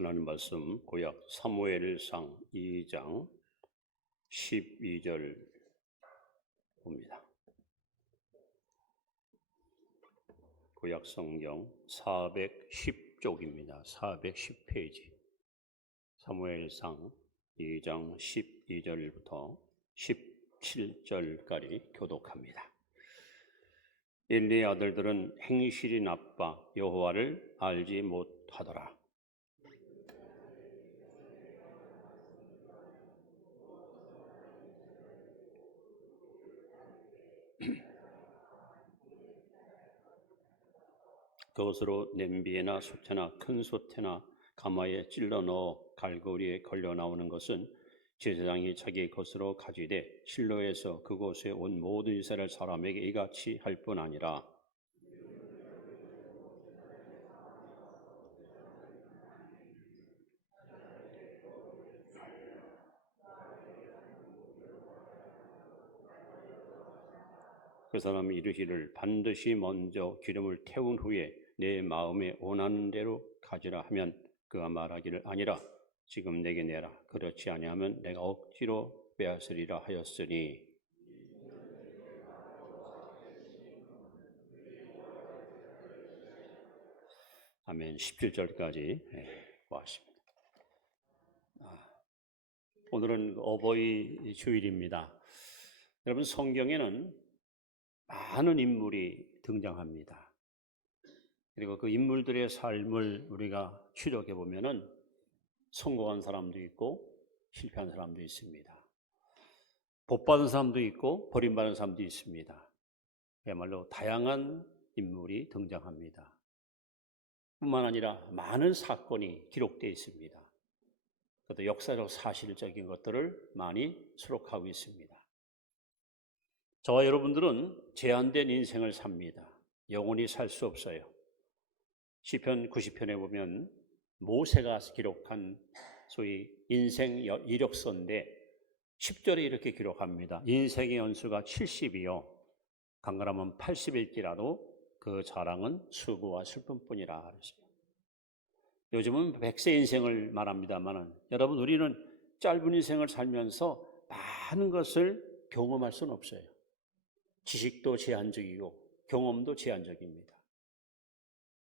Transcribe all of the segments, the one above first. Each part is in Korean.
하나님 말씀 구약 사무엘상 2장 12절 봅니다. 구약 성경 410쪽입니다. 410페이지. 사무엘상 2장 12절부터 17절까지 교독합니다. 엘리의 아들들은 행실이 나빠 여호와를 알지 못하더라. 그것으로 냄비에나 솥에나 큰 솥에나 가마에 찔러 넣어 갈고리에 걸려 나오는 것은 제사장이 자기 것으로 가지되 실로에서 그곳에 온 모든 이스라엘 사람에게 이같이 할 뿐 아니라 그 사람이 이르기를 반드시 먼저 기름을 태운 후에 내 마음에 원하는 대로 가지라 하면 그가 말하기를 아니라 지금 내게 내라 그렇지 아니하면 내가 억지로 빼앗으리라 하였으니 아멘. 17절까지 보았습니다. 오늘은 어버이 주일입니다. 여러분, 성경에는 많은 인물이 등장합니다. 그리고 그 인물들의 삶을 우리가 추적해 보면은 성공한 사람도 있고 실패한 사람도 있습니다. 복받은 사람도 있고 버림받은 사람도 있습니다. 그야말로 다양한 인물이 등장합니다. 뿐만 아니라 많은 사건이 기록되어 있습니다. 그것도 역사적 사실적인 것들을 많이 수록하고 있습니다. 저와 여러분들은 제한된 인생을 삽니다. 영원히 살 수 없어요. 시편 90편에 보면 모세가 기록한 소위 인생 이력서인데 10절에 이렇게 기록합니다. 인생의 연수가 70이요 강건하면 80일지라도 그 자랑은 수고와 슬픔뿐이라 그랬어요. 요즘은 100세 인생을 말합니다만 여러분, 우리는 짧은 인생을 살면서 많은 것을 경험할 수는 없어요. 지식도 제한적이고 경험도 제한적입니다.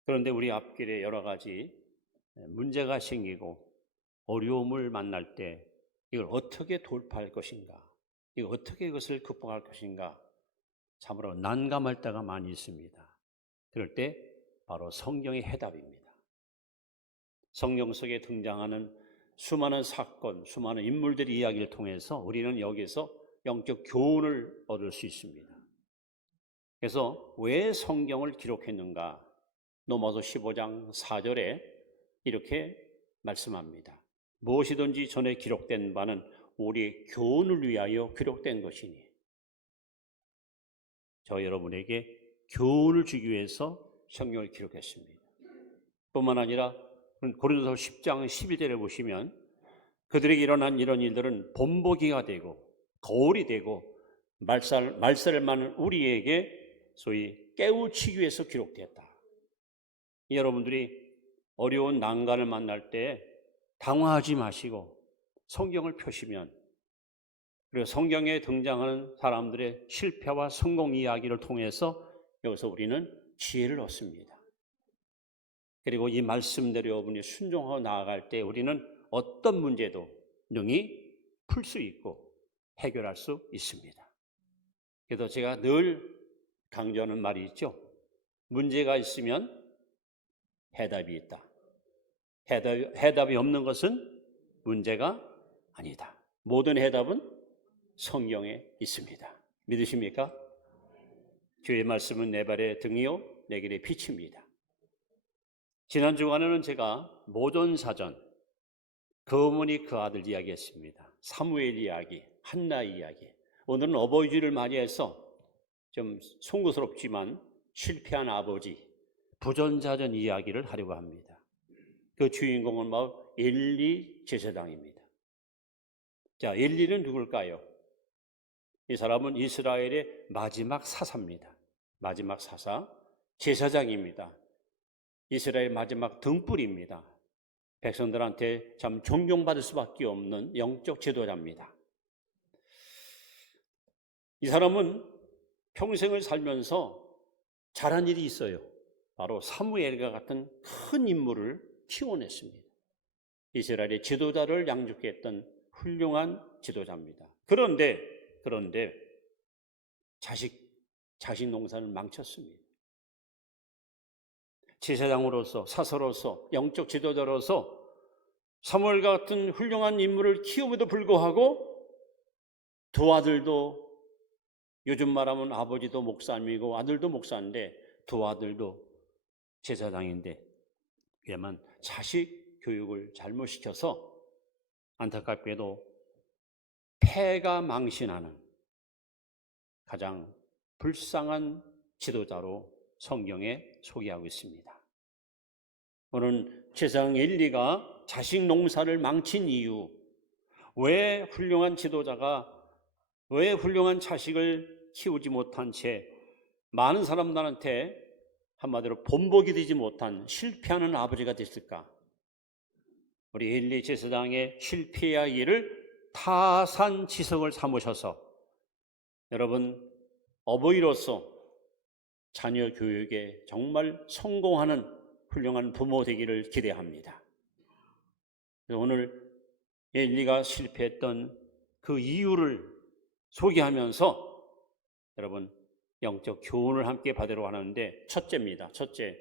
그런데 우리 앞길에 여러 가지 문제가 생기고 어려움을 만날 때 이걸 어떻게 돌파할 것인가, 이걸 어떻게 이것을 극복할 것인가 참으로 난감할 때가 많이 있습니다. 그럴 때 바로 성경의 해답입니다. 성경 속에 등장하는 수많은 사건, 수많은 인물들의 이야기를 통해서 우리는 여기서 영적 교훈을 얻을 수 있습니다. 그래서 왜 성경을 기록했는가? 로마서 15장 4절에 이렇게 말씀합니다. 무엇이든지 전에 기록된 바는 우리의 교훈을 위하여 기록된 것이니. 저 여러분에게 교훈을 주기 위해서 성경을 기록했습니다. 뿐만 아니라 고린도서 10장 11절에 보시면 그들에게 일어난 이런 일들은 본보기가 되고 거울이 되고 말살을 많은 우리에게 소위 깨우치기 위해서 기록되었다. 여러분들이 어려운 난관을 만날 때 당황하지 마시고 성경을 펴시면, 그리고 성경에 등장하는 사람들의 실패와 성공 이야기를 통해서 여기서 우리는 지혜를 얻습니다. 그리고 이 말씀대로 여러분이 순종하고 나아갈 때 우리는 어떤 문제도 능히 풀 수 있고 해결할 수 있습니다. 그래서 제가 늘 강조하는 말이 있죠. 문제가 있으면 해답이 있다. 해답이 없는 것은 문제가 아니다. 모든 해답은 성경에 있습니다. 믿으십니까? 주의 말씀은 내 발의 등이요 내 길의 빛입니다. 지난 주간에는 제가 모전사전, 그 어머니 그 아들 이야기했습니다. 사무엘 이야기, 한나 이야기. 오늘은 어버이주를 맞이해서 좀 송구스럽지만 실패한 아버지, 부전자전 이야기를 하려고 합니다. 그 주인공은 바로 엘리 제사장입니다. 자, 엘리는 누굴까요? 이 사람은 이스라엘의 마지막 사사입니다. 마지막 사사, 제사장입니다. 이스라엘 마지막 등불입니다. 백성들한테 참 존경받을 수밖에 없는 영적 지도자입니다. 이 사람은 평생을 살면서 잘한 일이 있어요. 바로 사무엘과 같은 큰 인물을 키워냈습니다. 이스라엘의 지도자를 양육했던 훌륭한 지도자입니다. 그런데 자식 농사를 망쳤습니다. 제사장으로서, 사서로서, 영적 지도자로서 사무엘과 같은 훌륭한 인물을 키우면도 불구하고 두 아들도, 요즘 말하면 아버지도 목사님이고 아들도 목사인데 두 아들도 제사장인데 얘만 자식 교육을 잘못 시켜서 안타깝게도 폐가 망신하는 가장 불쌍한 지도자로 성경에 소개하고 있습니다. 오늘 제사장 엘리가 자식 농사를 망친 이유, 왜 훌륭한 지도자가 왜 훌륭한 자식을 키우지 못한 채 많은 사람들한테 한마디로 본보기 되지 못한 실패하는 아버지가 됐을까? 우리 엘리 제사장의 실패의 일을 타산지석을 삼으셔서 여러분 어버이로서 자녀 교육에 정말 성공하는 훌륭한 부모 되기를 기대합니다. 오늘 엘리가 실패했던 그 이유를 소개하면서 여러분 영적 교훈을 함께 받으러 하는데 첫째입니다. 첫째,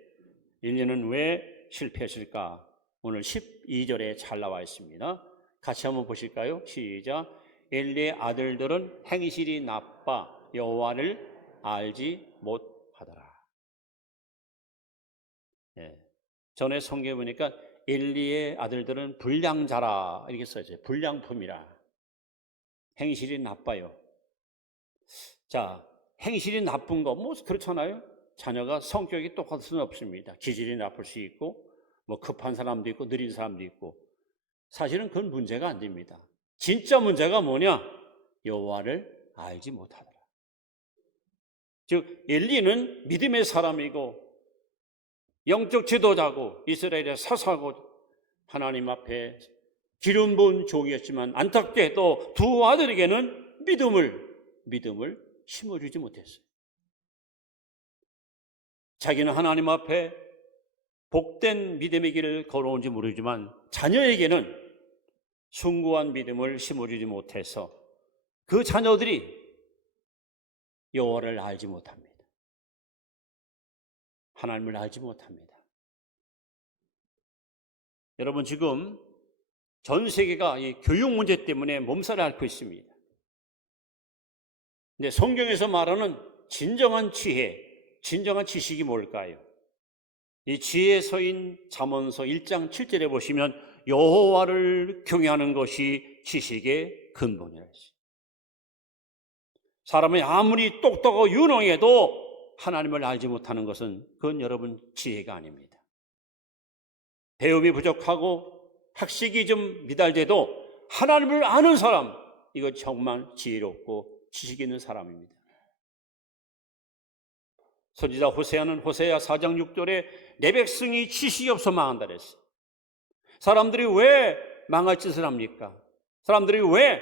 엘리는 왜 실패했을까? 오늘 12절에 잘 나와 있습니다. 같이 한번 보실까요? 시작. 엘리의 아들들은 행실이 나빠 여호와를 알지 못하더라. 전에 성경에 보니까 엘리의 아들들은 불량자라 이렇게 써있어요. 불량품이라. 행실이 나빠요. 자, 행실이 나쁜 거 뭐 그렇잖아요. 자녀가 성격이 똑같을 수는 없습니다. 기질이 나쁠 수 있고 뭐 급한 사람도 있고 느린 사람도 있고 사실은 그건 문제가 안 됩니다. 진짜 문제가 뭐냐? 여호와를 알지 못하더라. 즉 엘리는 믿음의 사람이고 영적 지도자고 이스라엘의 사사고 하나님 앞에 기름 부은 종이었지만 안타깝게도 두 아들에게는 믿음을 심어주지 못했어요. 자기는 하나님 앞에 복된 믿음의 길을 걸어온지 모르지만 자녀에게는 숭고한 믿음을 심어주지 못해서 그 자녀들이 여호와를 알지 못합니다. 하나님을 알지 못합니다. 여러분 지금 전 세계가 이 교육 문제 때문에 몸살을 앓고 있습니다. 근데 성경에서 말하는 진정한 지혜, 진정한 지식이 뭘까요? 이 지혜서인 잠언서 1장 7절에 보시면 여호와를 경외하는 것이 지식의 근본이라 했어요. 사람이 아무리 똑똑하고 유능해도 하나님을 알지 못하는 것은 그건 여러분 지혜가 아닙니다. 배움이 부족하고 학식이 좀 미달돼도 하나님을 아는 사람, 이거 정말 지혜롭고 지식 있는 사람입니다. 선지자 호세아는 호세아 4장 6절에 내 백성이 지식이 없어 망한다 그랬어요. 사람들이 왜 망할 짓을 합니까? 사람들이 왜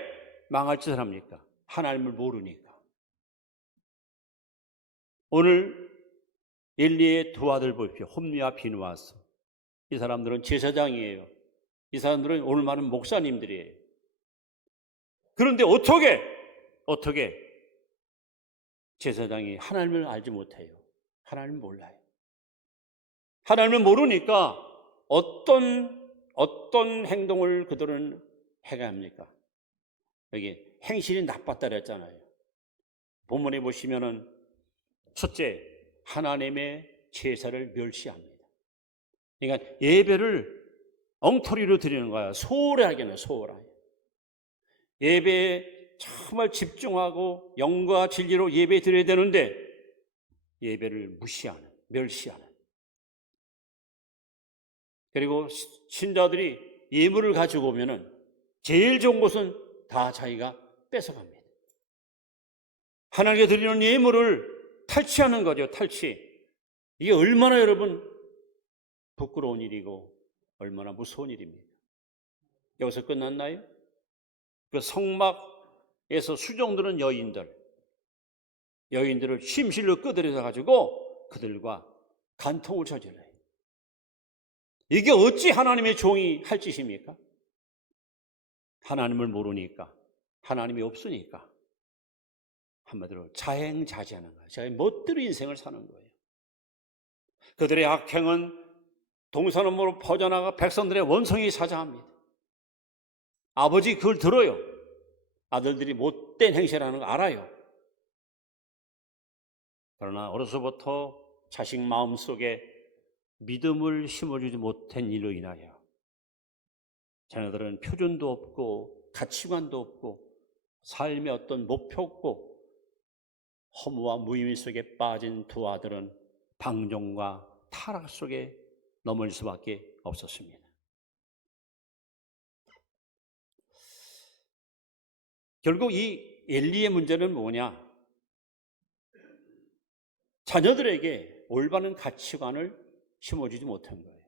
망할 짓을 합니까? 하나님을 모르니까. 오늘 엘리의 두 아들 보십시오. 홈리와 비누아스. 이 사람들은 제사장이에요. 이 사람들은 오늘 말은 목사님들이에요. 그런데 어떻게 제사장이 하나님을 알지 못해요? 하나님을 몰라요. 하나님을 모르니까 어떤 행동을 그들은 해야 합니까? 여기 행실이 나빴다 그랬잖아요. 본문에 보시면은 첫째, 하나님의 제사를 멸시합니다. 그러니까 예배를 엉터리로 드리는 거야. 소홀하게는 소홀하게. 예배에 정말 집중하고 영과 진리로 예배 드려야 되는데 예배를 무시하는, 멸시하는. 그리고 신자들이 예물을 가지고 오면은 제일 좋은 것은 다 자기가 뺏어갑니다. 하나님께 드리는 예물을 탈취하는 거죠, 탈취. 이게 얼마나 여러분 부끄러운 일이고 얼마나 무서운 일입니까? 여기서 끝났나요? 그 성막에서 수종드는 여인들을 심실로 끄들여 가지고 그들과 간통을 저질러요. 이게 어찌 하나님의 종이 할 짓입니까? 하나님을 모르니까, 하나님이 없으니까 한마디로 자행자재하는 거예요. 자기 멋대로 인생을 사는 거예요. 그들의 악행은 동서남북으로 퍼져나가 백성들의 원성이 사자합니다. 아버지 그걸 들어요. 아들들이 못된 행실을 하는 거 알아요. 그러나 어려서부터 자식 마음속에 믿음을 심어주지 못한 일로 인하여 자녀들은 표준도 없고 가치관도 없고 삶의 어떤 목표 없고 허무와 무의미 속에 빠진 두 아들은 방종과 타락 속에 넘어질 수밖에 없었습니다. 결국 이 엘리의 문제는 뭐냐? 자녀들에게 올바른 가치관을 심어주지 못한 거예요.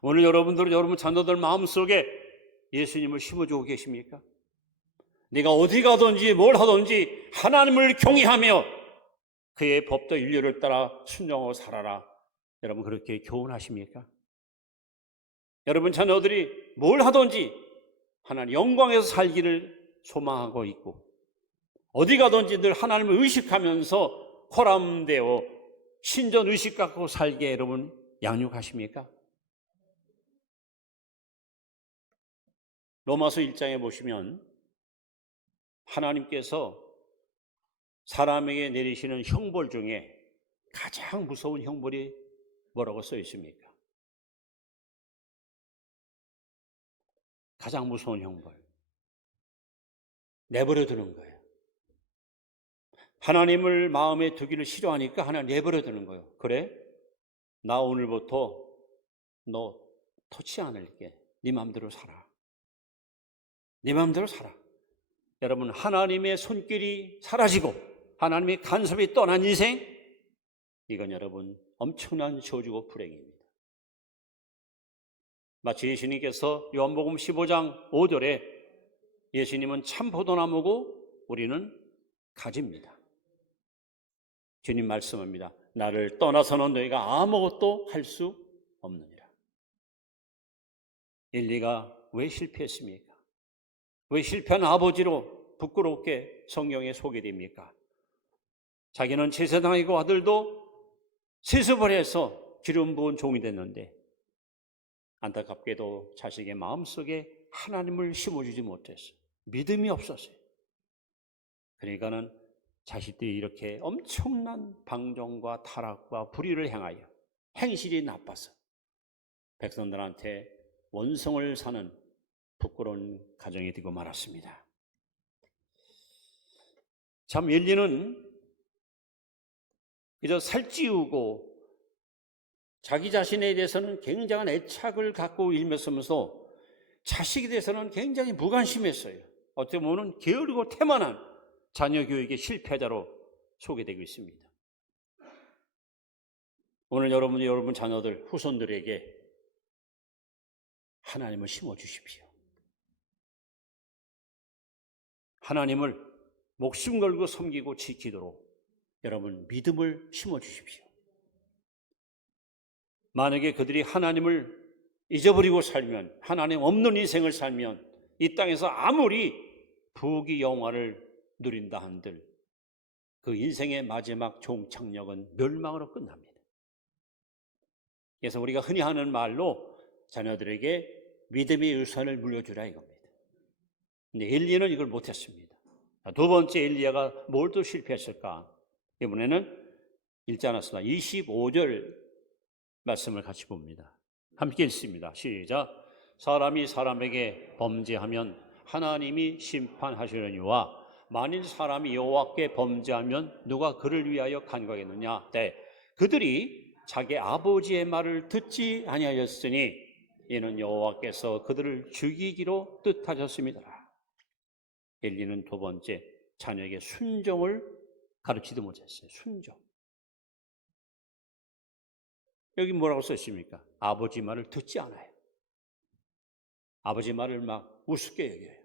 오늘 여러분들은 여러분 자녀들 마음속에 예수님을 심어주고 계십니까? 네가 어디 가든지 뭘 하든지 하나님을 경외하며 그의 법도 윤리를 따라 순종하고 살아라. 여러분 그렇게 교훈하십니까? 여러분 자녀들이 뭘 하든지 하나님 영광에서 살기를 소망하고 있고 어디 가든지 늘 하나님을 의식하면서 호람되어 신전 의식 갖고 살게 여러분 양육하십니까? 로마서 1장에 보시면 하나님께서 사람에게 내리시는 형벌 중에 가장 무서운 형벌이 뭐라고 써 있습니까? 가장 무서운 형벌. 내버려 두는 거예요. 하나님을 마음에 두기를 싫어하니까 하나님 내버려 두는 거예요. 그래? 나 오늘부터 너 터치 않을게. 네 마음대로 살아. 네 마음대로 살아. 여러분 하나님의 손길이 사라지고 하나님의 간섭이 떠난 인생, 이건 여러분 엄청난 저주고 불행입니다. 마치 예수님께서 요한복음 15장 5절에 예수님은 참 포도나무고 우리는 가지입니다. 주님 말씀합니다. 나를 떠나서는 너희가 아무것도 할 수 없느니라. 엘리가 왜 실패했습니까? 왜 실패한 아버지로 부끄럽게 성경에 소개됩니까? 자기는 제사장이고 아들도 세습을 해서 기름 부은 종이 됐는데 안타깝게도 자식의 마음속에 하나님을 심어주지 못했어요. 믿음이 없었어요. 그러니까는 자식들이 이렇게 엄청난 방종과 타락과 불의를 행하여 행실이 나빠서 백성들한테 원성을 사는 부끄러운 가정이 되고 말았습니다. 참 엘리는 그저 살찌우고 자기 자신에 대해서는 굉장한 애착을 갖고 일면서면서 자식에 대해서는 굉장히 무관심했어요. 어떻게 보면 게으르고 태만한 자녀 교육의 실패자로 소개되고 있습니다. 오늘 여러분 자녀들, 후손들에게 하나님을 심어주십시오. 하나님을 목숨 걸고 섬기고 지키도록 여러분 믿음을 심어주십시오. 만약에 그들이 하나님을 잊어버리고 살면, 하나님 없는 인생을 살면 이 땅에서 아무리 부귀 영화를 누린다 한들 그 인생의 마지막 종착역은 멸망으로 끝납니다. 그래서 우리가 흔히 하는 말로 자녀들에게 믿음의 유산을 물려주라 이겁니다. 근데 엘리야는 이걸 못했습니다. 두 번째 엘리야가 뭘 또 실패했을까? 이번에는 읽지 않았으나 25절 말씀을 같이 봅니다. 함께 읽습니다. 시작. 사람이 사람에게 범죄하면 하나님이 심판하시려니와 만일 사람이 여호와께 범죄하면 누가 그를 위하여 간구하겠느냐? 네. 그들이 자기 아버지의 말을 듣지 아니하였으니 이는 여호와께서 그들을 죽이기로 뜻하셨습니다. 엘리는 두 번째 자녀에게 순종을 가르치지 못했어요. 순종. 여기 뭐라고 써 있습니까? 아버지 말을 듣지 않아요. 아버지 말을 막 우습게 여겨요.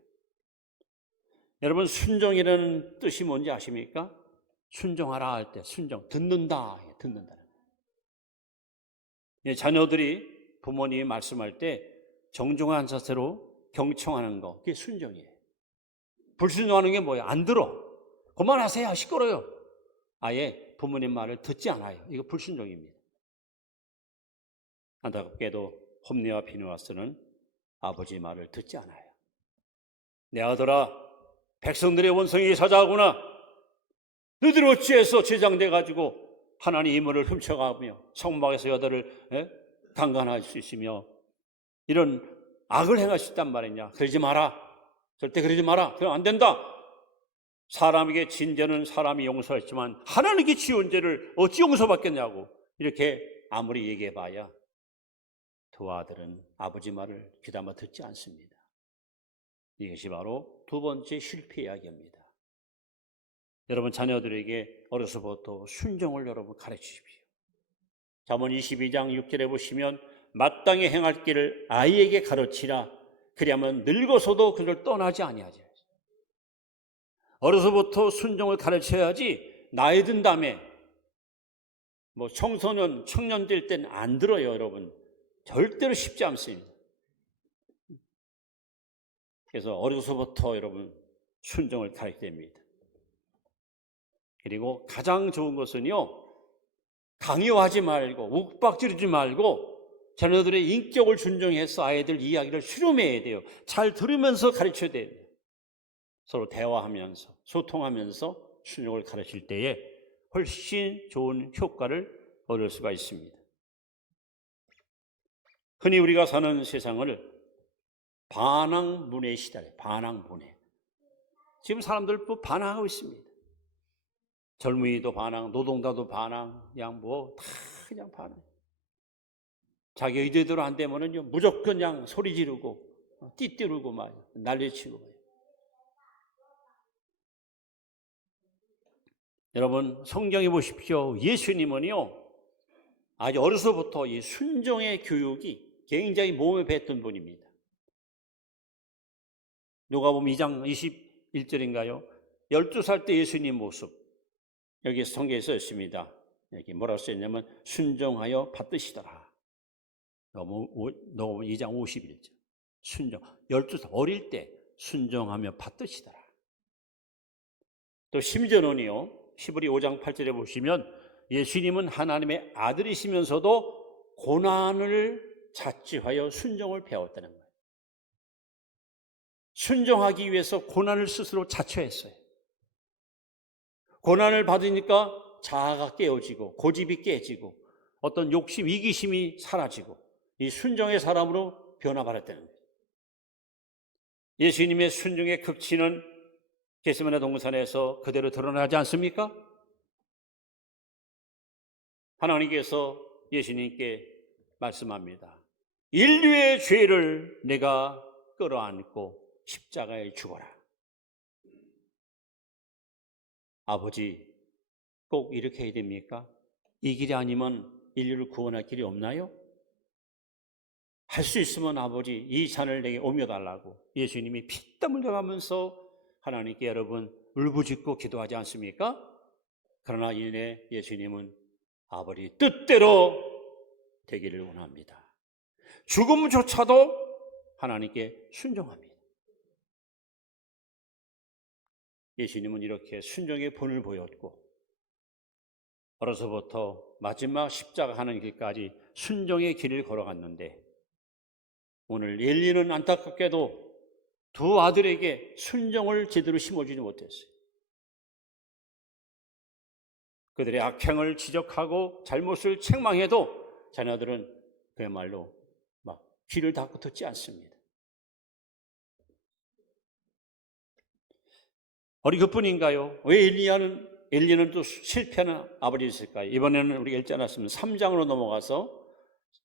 여러분, 순종이라는 뜻이 뭔지 아십니까? 순종하라 할 때 순종, 듣는다, 듣는다. 자녀들이 부모님이 말씀할 때 정중한 자세로 경청하는 거, 그게 순종이에요. 불순종하는 게 뭐예요? 안 들어. 그만하세요. 시끄러워요. 아예 부모님 말을 듣지 않아요. 이거 불순종입니다. 안타깝게도 홈리와 비누아스는 아버지 말을 듣지 않아요. 내 아들아, 백성들의 원성이 사자하구나. 너희들 어찌해서 제장돼가지고 하나님 이물을 훔쳐가며 성막에서 여자를 강간할 수 있으며 이런 악을 행할 수 있단 말이냐. 그러지 마라. 절대 그러지 마라. 그럼 안 된다. 사람에게 진 죄는 사람이 용서했지만 하나님께 지은 죄를 어찌 용서받겠냐고 이렇게 아무리 얘기해봐야 두 아들은 아버지 말을 귀담아 듣지 않습니다. 이것이 바로 두 번째 실패 이야기입니다. 여러분, 자녀들에게 어려서부터 순종을 여러분 가르치십시오. 잠언 22장 6절에 보시면 마땅히 행할 길을 아이에게 가르치라. 그리하면 늙어서도 그를 떠나지 아니하지. 어려서부터 순종을 가르쳐야지 나이 든 다음에 청소년, 청년 될 때는 안 들어요, 여러분. 절대로 쉽지 않습니다. 그래서 어려서부터 여러분 순종을 가르쳐야 됩니다. 그리고 가장 좋은 것은요, 강요하지 말고 욱박지르지 말고 자녀들의 인격을 존중해서 아이들 이야기를 수렴해야 돼요. 잘 들으면서 가르쳐야 돼요. 서로 대화하면서 소통하면서 순종을 가르칠 때에 훨씬 좋은 효과를 얻을 수가 있습니다. 흔히 우리가 사는 세상을 반항문화에 시달려요. 반항문화. 지금 사람들 반항하고 있습니다. 젊은이도 반항, 노동자도 반항, 그냥 다 그냥 반항. 자기 의대대로 안 되면은요, 무조건 그냥 소리 지르고, 띠띠르고 막 난리치고. 여러분, 성경에 보십시오. 예수님은요, 아주 어려서부터 이 순종의 교육이 굉장히 몸에 뱄던 분입니다. 누가복음 2장 21절인가요? 12살 때 예수님 모습. 여기 성경에 써 있습니다. 여기 뭐라고 써 있냐면 순종하여 받으시더라. 누가복음 2장 51절. 순종. 12살 어릴 때 순종하며 받으시더라. 또 심지어는요. 히브리 5장 8절에 보시면 예수님은 하나님의 아들이시면서도 고난을 자취하여 순종을 배웠다는 거예요. 순종하기 위해서 고난을 스스로 자처했어요. 고난을 받으니까 자아가 깨어지고 고집이 깨지고 어떤 욕심, 이기심이 사라지고 이 순종의 사람으로 변화받았다는 거예요. 예수님의 순종의 극치는 겟세마네 동산에서 그대로 드러나지 않습니까? 하나님께서 예수님께 말씀합니다. 인류의 죄를 내가 끌어안고 십자가에 죽어라. 아버지, 꼭 이렇게 해야 됩니까? 이 길이 아니면 인류를 구원할 길이 없나요? 할 수 있으면 아버지 이 잔을 내게 옮겨달라고 예수님이 피땀 흘려가면서 하나님께 여러분 울부짖고 기도하지 않습니까? 그러나 이내 예수님은 아버지 뜻대로 되기를 원합니다. 죽음조차도 하나님께 순종합니다. 예수님은 이렇게 순종의 본을 보였고 어려서부터 마지막 십자가 하는 길까지 순종의 길을 걸어갔는데 오늘 엘리는 안타깝게도 두 아들에게 순종을 제대로 심어주지 못했어요. 그들의 악행을 지적하고 잘못을 책망해도 자녀들은 그야말로 막 귀를 닫고 듣지 않습니다. 어리 그뿐인가요? 왜 엘리는 또 실패하는 아버지였을까요? 이번에는 우리가 읽지 않았으면 3장으로 넘어가서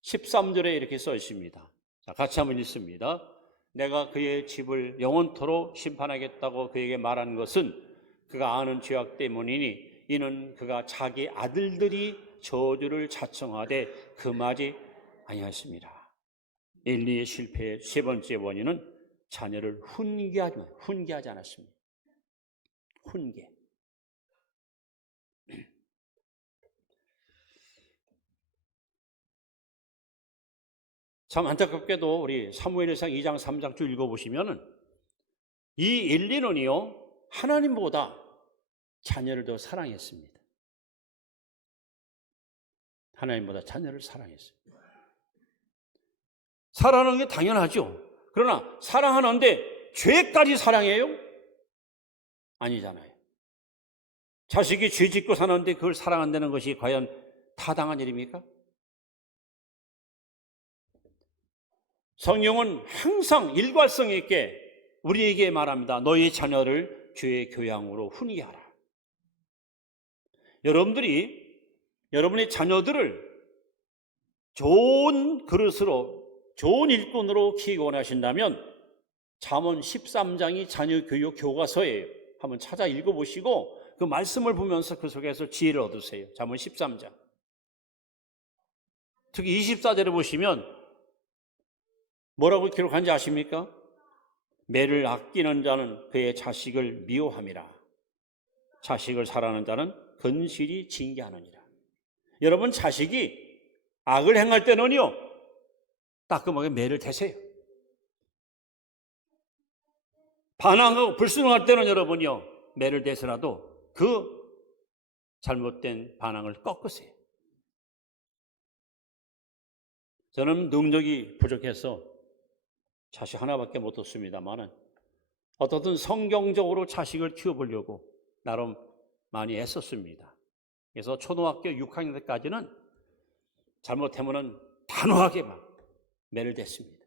13절에 이렇게 써 있습니다. 자, 같이 한번 읽습니다. 내가 그의 집을 영원토록 심판하겠다고 그에게 말한 것은 그가 아는 죄악 때문이니 이는 그가 자기 아들들이 저주를 자청하되 금하지 아니하였습니다. 엘리의 실패의 세 번째 원인은 자녀를 훈계하지 않았습니다. 훈계. 참 안타깝게도 우리 사무엘상 2장 3장 쭉 읽어보시면은 이 엘리는요 하나님보다 자녀를 더 사랑했습니다. 하나님보다 자녀를 사랑했습니다. 사랑하는 게 당연하죠. 그러나 사랑하는데 죄까지 사랑해요? 아니잖아요. 자식이 죄 짓고 사는데 그걸 사랑한다는 것이 과연 타당한 일입니까? 성경은 항상 일관성 있게 우리에게 말합니다. 너희 자녀를 주의 교양으로 훈계하라. 여러분의 자녀들을 좋은 그릇으로, 좋은 일꾼으로 키우기 원하신다면 잠언 13장이 자녀 교육 교과서예요. 한번 찾아 읽어보시고 그 말씀을 보면서 그 속에서 지혜를 얻으세요. 잠언 13장. 특히 24절에 보시면 뭐라고 기록한지 아십니까? 매를 아끼는 자는 그의 자식을 미워함이라. 자식을 사랑하는 자는 건실히 징계하느니라. 여러분 자식이 악을 행할 때는요 따끔하게 매를 대세요. 반항하고 불순응할 때는 여러분요 매를 대서라도 그 잘못된 반항을 꺾으세요. 저는 능력이 부족해서 자식 하나밖에 못 뒀습니다만은 어떻든 성경적으로 자식을 키워보려고 나름 많이 애썼습니다. 그래서 초등학교 6학년 때까지는 잘못하면은 단호하게 막 매를 댔습니다.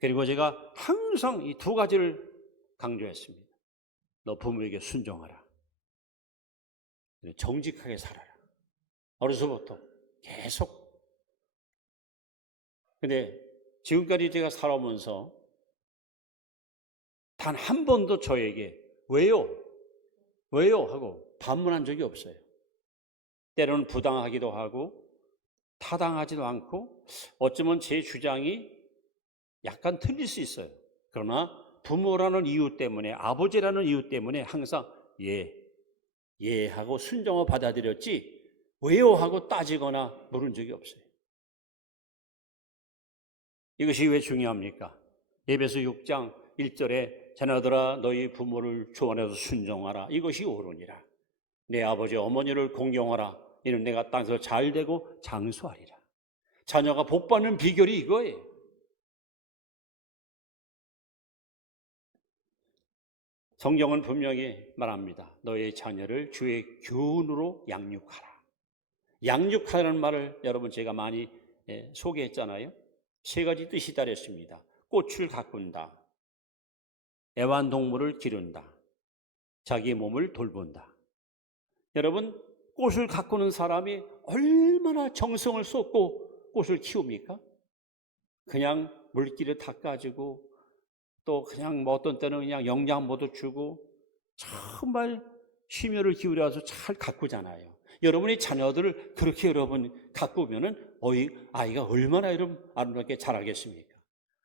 그리고 제가 항상 이 두 가지를 강조했습니다. 너 부모에게 순종하라. 정직하게 살아라. 어려서부터 계속. 근데 지금까지 제가 살아오면서 단 한 번도 저에게 왜요? 하고 반문한 적이 없어요. 때로는 부당하기도 하고 타당하지도 않고 어쩌면 제 주장이 약간 틀릴 수 있어요. 그러나 부모라는 이유 때문에, 아버지라는 이유 때문에 항상 예 하고 순종을 받아들였지 왜요 하고 따지거나 물은 적이 없어요. 이것이 왜 중요합니까? 에베소 6장 1절에 자녀들아 너희 부모를 조언해서 순종하라. 이것이 옳으니라. 내 아버지 어머니를 공경하라. 이는 내가 땅에서 잘되고 장수하리라. 자녀가 복받는 비결이 이거예요. 성경은 분명히 말합니다. 너의 자녀를 주의 교훈으로 양육하라. 양육하라는 말을 여러분 제가 많이 소개했잖아요. 세 가지 뜻이 다렸습니다. 꽃을 가꾼다. 애완동물을 기른다. 자기 몸을 돌본다. 여러분 꽃을 가꾸는 사람이 얼마나 정성을 쏟고 꽃을 키웁니까? 그냥 물기를 닦아주고 또 그냥 뭐 어떤 때는 그냥 영양모도 주고 정말 심혈을 기울여서 잘 가꾸잖아요. 여러분의 자녀들을 그렇게 여러분 가꾸면은 아이가 얼마나 여러분 아름답게 자라겠습니까?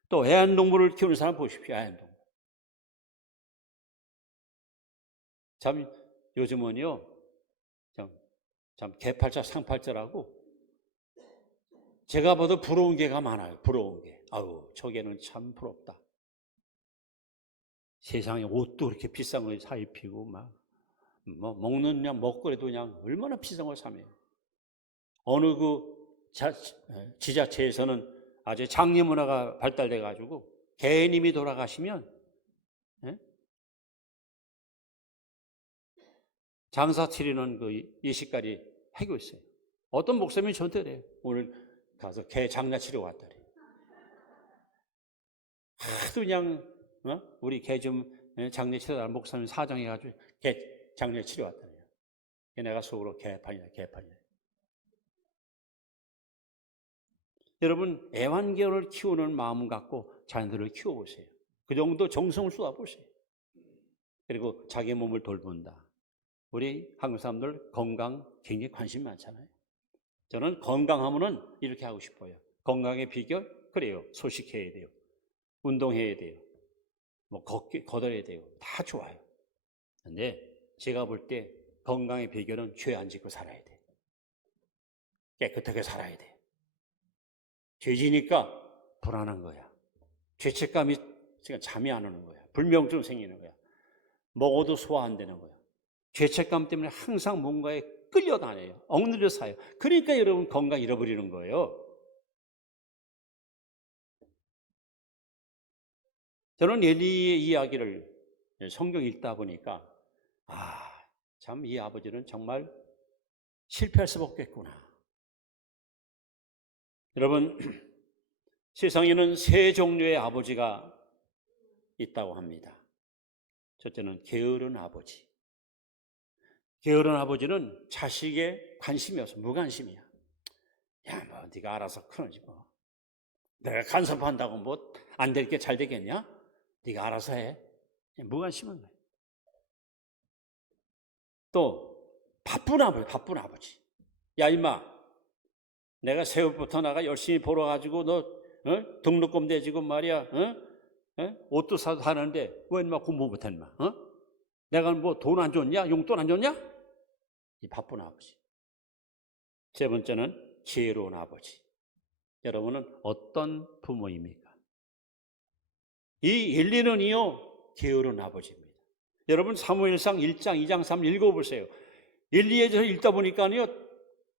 또 애완동물을 키우는 사람 보십시오. 애완동물. 참 요즘은요 참 개팔자 상팔자라고 제가 봐도 부러운 개가 많아요. 부러운 개. 아우 저 개는 참 부럽다. 세상에 옷도 그렇게 비싼 걸 사 입히고 막 먹는 그냥 먹거리도 그냥 얼마나 비싼 걸 사매요. 어느 지자체에서는 아주 장려 문화가 발달돼 가지고 개님이 돌아가시면 장사 치르는 그 예식까지 하고 있어요. 어떤 목사님이 저한테 그래요. 오늘 가서 개 장례 치러 왔다래. 하도 그냥 우리 개 좀 장례 치러달라는 목사님 사정해가지고 개 장례 치러 왔다래. 내가 속으로 개판이다. 여러분 애완견을 키우는 마음 갖고 자녀들을 키워보세요. 그 정도 정성을 쏟아보세요. 그리고 자기 몸을 돌본다. 우리 한국 사람들 건강 굉장히 관심 많잖아요. 저는 건강하면은 이렇게 하고 싶어요. 건강의 비결? 그래요. 소식해야 돼요. 운동해야 돼요. 뭐 걷어야 돼요. 다 좋아요. 근데 제가 볼 때 건강의 비결은 죄 안 짓고 살아야 돼. 깨끗하게 살아야 돼. 죄 지니까 불안한 거야. 죄책감이 잠이 안 오는 거야. 불면증 생기는 거야. 먹어도 소화 안 되는 거야. 죄책감 때문에 항상 뭔가에 끌려다녀요. 억눌려 사요. 그러니까 여러분 건강 잃어버리는 거예요. 저는 엘리의 이야기를 성경 읽다 보니까 참 이 아버지는 정말 실패할 수밖에 없겠구나. 여러분, 세상에는 세 종류의 아버지가 있다고 합니다. 첫째는 게으른 아버지. 게으른 아버지는 자식에 관심이 없어. 무관심이야. 야, 뭐 네가 알아서 크는지 뭐. 내가 간섭한다고 뭐 안 될 게 잘 되겠냐? 네가 알아서 해. 무관심한 거야. 또 바쁜 아버지. 야 임마, 내가 새우부터 나가 열심히 벌어가지고 너 등록금 내지고 말이야. 옷도 사도 하는데 왜 임마 공부 못했나? 내가 뭐 돈 안 줬냐? 용돈 안 줬냐? 이 바쁜 아버지. 세 번째는 지혜로운 아버지. 여러분은 어떤 부모입니까? 이 엘리는요 게으른 아버지입니다. 여러분 사무엘상 1장, 2장, 3 읽어보세요. 엘리에서 읽다 보니까요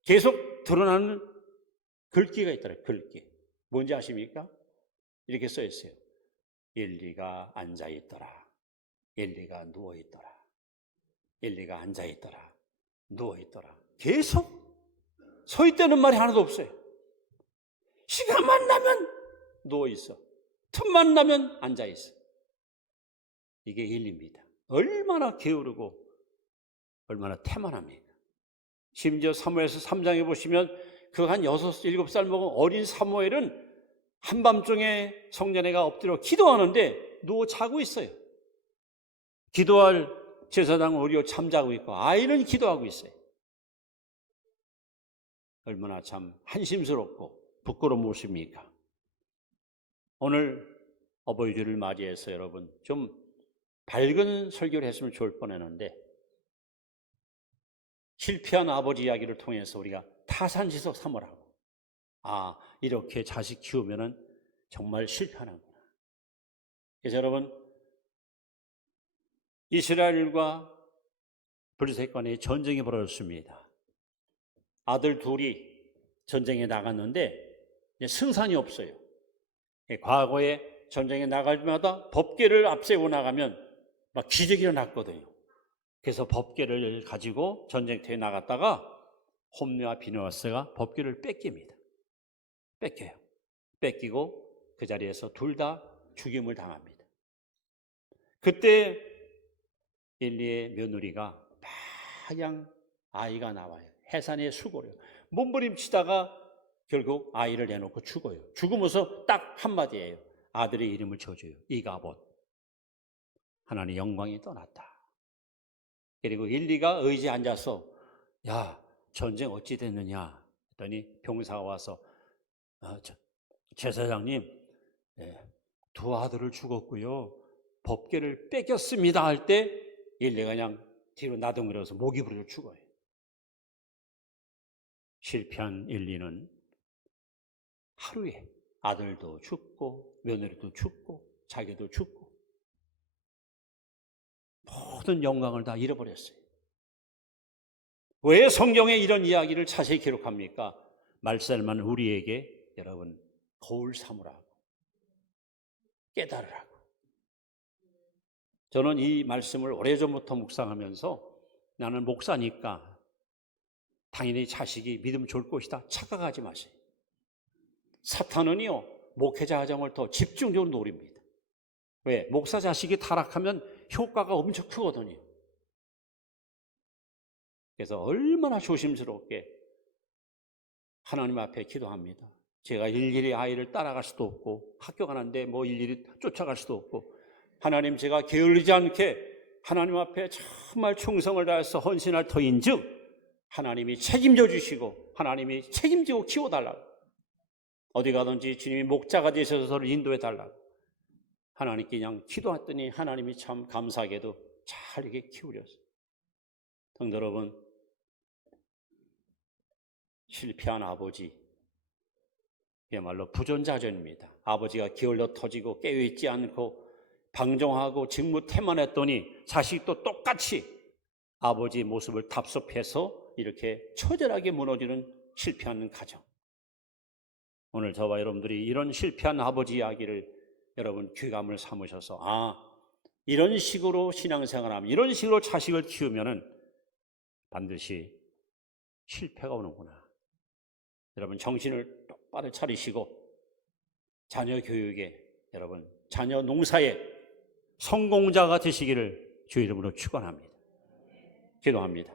계속 드러나는 글귀가 있더라고요. 글귀. 뭔지 아십니까? 이렇게 써 있어요. 엘리가 앉아있더라. 엘리가 누워있더라. 엘리가 앉아있더라. 누워있더라. 계속 서 있다는 말이 하나도 없어요. 시간만 나면 누워있어. 틈만 나면 앉아있어. 이게 엘리입니다. 얼마나 게으르고 얼마나 태만합니까? 심지어 사무엘서 3장에 보시면 그 한 6, 7살 먹은 어린 사무엘은 한밤중에 성전에가 엎드려 기도하는데 누워 자고 있어요. 기도할 제사장 오리오 잠자고 있고 아이는 기도하고 있어요. 얼마나 참 한심스럽고 부끄러운 모습입니까? 오늘 어버이주를 맞이해서 여러분 좀 밝은 설교를 했으면 좋을 뻔했는데 실패한 아버지 이야기를 통해서 우리가 타산지석 삼으라고. 이렇게 자식 키우면은 정말 실패하는구나. 그래서 여러분 이스라엘과 블레셋 간에 전쟁이 벌어졌습니다. 아들 둘이 전쟁에 나갔는데 승산이 없어요. 과거에 전쟁에 나갈 때마다 법궤를 앞세우고 나가면 막 기적이 일어났거든요. 그래서 법궤를 가지고 전쟁터에 나갔다가 홈리와 비느하스가 법궤를 뺏깁니다. 뺏겨요. 뺏기고 그 자리에서 둘 다 죽임을 당합니다. 그때 엘리의 며느리가 그냥 아이가 나와요. 해산의 수고래요. 몸부림치다가 결국 아이를 내놓고 죽어요. 죽으면서 딱 한마디예요. 아들의 이름을 지어줘요. 이가봇. 하나님의 영광이 떠났다. 그리고 엘리가 의지에 앉아서 야 전쟁 어찌 됐느냐 했더니 병사가 와서 제사장님 두 아들을 죽었고요. 법궤를 뺏겼습니다 할 때 엘리가 그냥 뒤로 나동거려서 목이 부러져 죽어요. 실패한 엘리는 하루에 아들도 죽고 며느리도 죽고 자기도 죽고 모든 영광을 다 잃어버렸어요. 왜 성경에 이런 이야기를 자세히 기록합니까? 말살만 우리에게 여러분 거울 삼으라고 깨달으라고. 저는 이 말씀을 오래전부터 묵상하면서 나는 목사니까 당연히 자식이 믿음 좋을 것이다 착각하지 마세요. 사탄은요 목회자 가정을 더 집중적으로 노립니다. 왜? 목사 자식이 타락하면 효과가 엄청 크거든요. 그래서 얼마나 조심스럽게 하나님 앞에 기도합니다. 제가 일일이 아이를 따라갈 수도 없고 학교 가는데 뭐 일일이 쫓아갈 수도 없고 하나님 제가 게을리지 않게 하나님 앞에 정말 충성을 다해서 헌신할 터인즉 하나님이 책임져 주시고 하나님이 책임지고 키워달라고. 어디 가든지 주님이 목자가 되셔서 저를 인도해 달라고 하나님께 그냥 기도했더니 하나님이 참 감사하게도 잘 이렇게 키우렸어요. 성도 여러분, 실패한 아버지, 그야말로 부존자전입니다. 아버지가 기어올려 터지고 깨어있지 않고 방종하고 직무태만했더니 자식도 똑같이 아버지의 모습을 답습해서 이렇게 처절하게 무너지는 실패하는 가정. 오늘 저와 여러분들이 이런 실패한 아버지 이야기를 여러분 귀감을 삼으셔서 이런 식으로 신앙생활하면, 이런 식으로 자식을 키우면은 반드시 실패가 오는구나. 여러분 정신을 똑바로 차리시고 자녀 교육에, 여러분 자녀 농사에 성공자가 되시기를 주의 이름으로 축원합니다. 기도합니다.